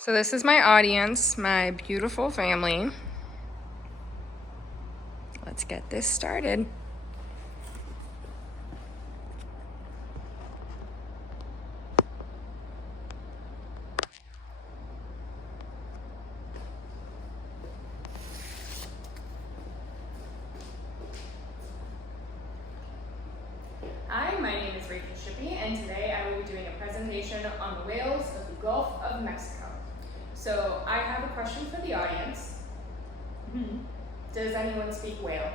So this is my audience, my beautiful family. Let's get this started. Hi, my name is Rachael Shippey, and today I will be doing a presentation on the whales of the Gulf of Mexico. So I have a question for the audience. Does anyone speak whale?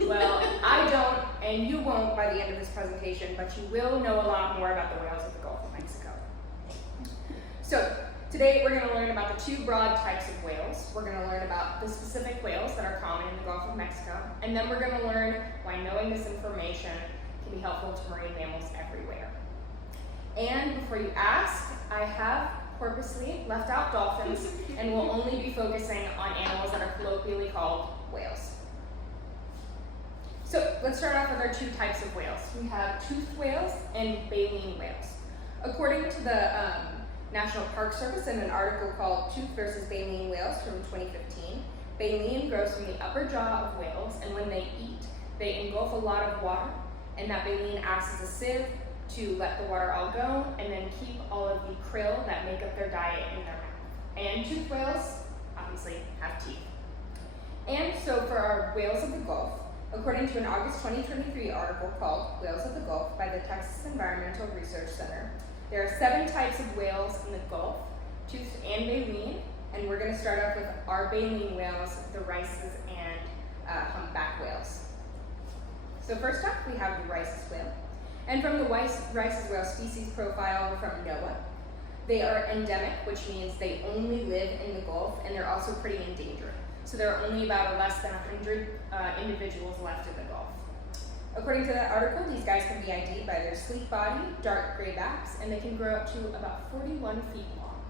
Well, I don't, and you won't by the end of this presentation, but you will know a lot more about the whales of the Gulf of Mexico. So today we're going to learn about the two broad types of whales. We're going to learn about the specific whales that are common in the Gulf of Mexico, and then we're going to learn why knowing this information can be helpful to marine mammals everywhere. And before you ask, I have purposely left out dolphins and will only be focusing on animals that are colloquially called whales. So let's start off with our two types of whales. We have toothed whales and baleen whales. According to the National Park Service in an article called Tooth versus Baleen Whales from 2015, baleen grows from the upper jaw of whales, and when they eat, they engulf a lot of water, and that baleen acts as a sieve to let the water all go and then keep all of the krill that make up their diet in their mouth. And toothed whales obviously have teeth. And so for our whales of the Gulf, according to an August 2023 article called Whales of the Gulf by the Texas Environmental Research Center, there are 7 types of whales in the Gulf, toothed and baleen, and we're going to start off with our baleen whales, the Rice's and humpback whales. So first up, we have the Rice's whale. And from the Rice's whale species profile from NOAA, they are endemic, which means they only live in the Gulf, and they're also pretty endangered. So there are only about less than 100 individuals left in the Gulf. According to that article, these guys can be ID'd by their sleek body, dark gray backs, and they can grow up to about 41 feet long.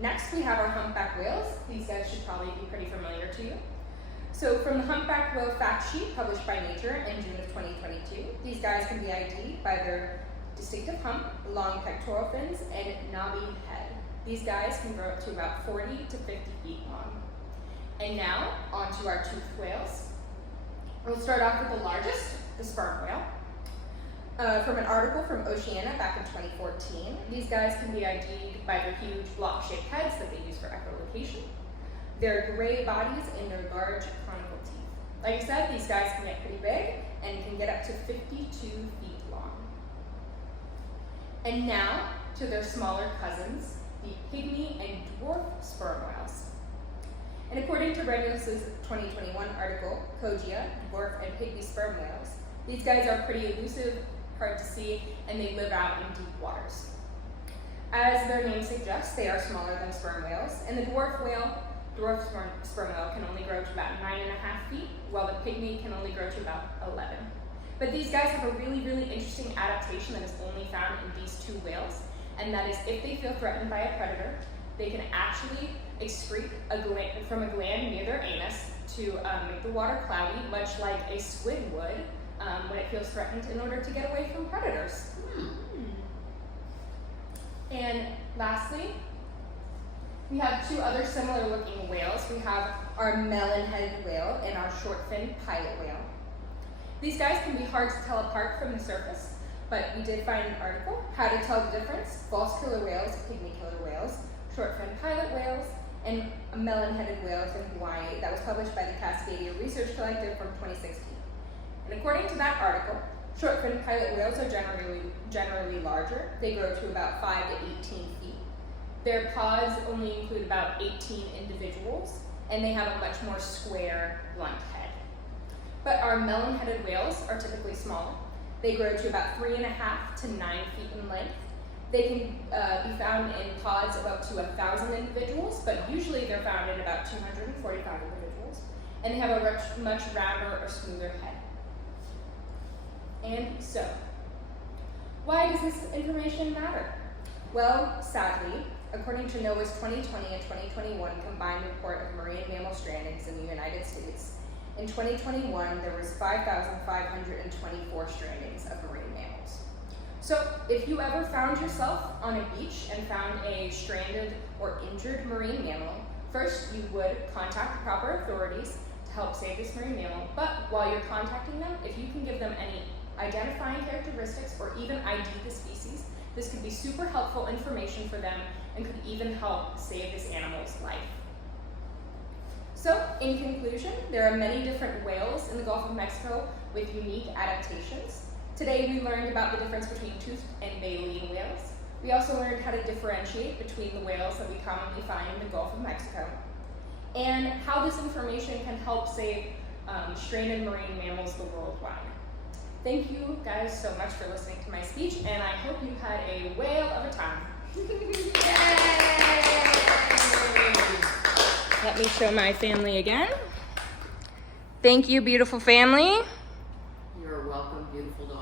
Next, we have our humpback whales. These guys should probably be pretty familiar to you. So from the humpback whale fact sheet published by Nature in June of 2022, these guys can be ID'd by their distinctive hump, long pectoral fins, and knobby head. These guys can grow up to about 40 to 50 feet long. And now, on to our toothed whales. We'll start off with the largest, the sperm whale. From an article from Oceana back in 2014, these guys can be ID'd by their huge block-shaped heads that they use for echolocation, their gray bodies, and their large conical teeth. Like I said, these guys can get pretty big and can get up to 52 feet long. And now to their smaller cousins, the pygmy and dwarf sperm whales. And according to Regulus's 2021 article, Kogia, dwarf and pygmy sperm whales, these guys are pretty elusive, hard to see, and they live out in deep waters. As their name suggests, they are smaller than sperm whales, and the dwarf sperm whale can only grow to about 9.5 feet, while the pygmy can only grow to about 11. But these guys have a really, really interesting adaptation that is only found in these two whales, and that is if they feel threatened by a predator, they can actually excrete from a gland near their anus to make the water cloudy, much like a squid would when it feels threatened, in order to get away from predators. And lastly, we have two other similar looking whales. We have our melon-headed whale and our short-finned pilot whale. These guys can be hard to tell apart from the surface, but we did find an article, How to Tell the Difference, False Killer Whales, Pygmy Killer Whales, Short-Finned Pilot Whales, and Melon-Headed Whales in Hawaii, that was published by the Cascadia Research Collective from 2016. And according to that article, short-finned pilot whales are generally larger. They grow to about 5 to 18 feet. Their pods only include about 18 individuals, and they have a much more square, blunt head. But our melon-headed whales are typically smaller. They grow to about 3.5 to 9 feet in length. They can be found in pods of up to 1,000 individuals, but usually they're found in about 245 individuals. And they have a much rounder or smoother head. And so, why does this information matter? Well, sadly, according to NOAA's 2020 and 2021 combined report of marine mammal strandings in the United States, in 2021 there was 5,524 strandings of marine mammals. So if you ever found yourself on a beach and found a stranded or injured marine mammal, first you would contact the proper authorities to help save this marine mammal, but while you're contacting them, if you can give them any identifying characteristics or even ID the species, this could be super helpful information for them and could even help save this animal's life. So, in conclusion, there are many different whales in the Gulf of Mexico with unique adaptations. Today we learned about the difference between toothed and baleen whales. We also learned how to differentiate between the whales that we commonly find in the Gulf of Mexico, and how this information can help save stranded marine mammals worldwide. Thank you guys so much for listening to my speech, and I hope you had a whale of a time. Let me show my family again. Thank you, beautiful family. You're welcome, beautiful daughter.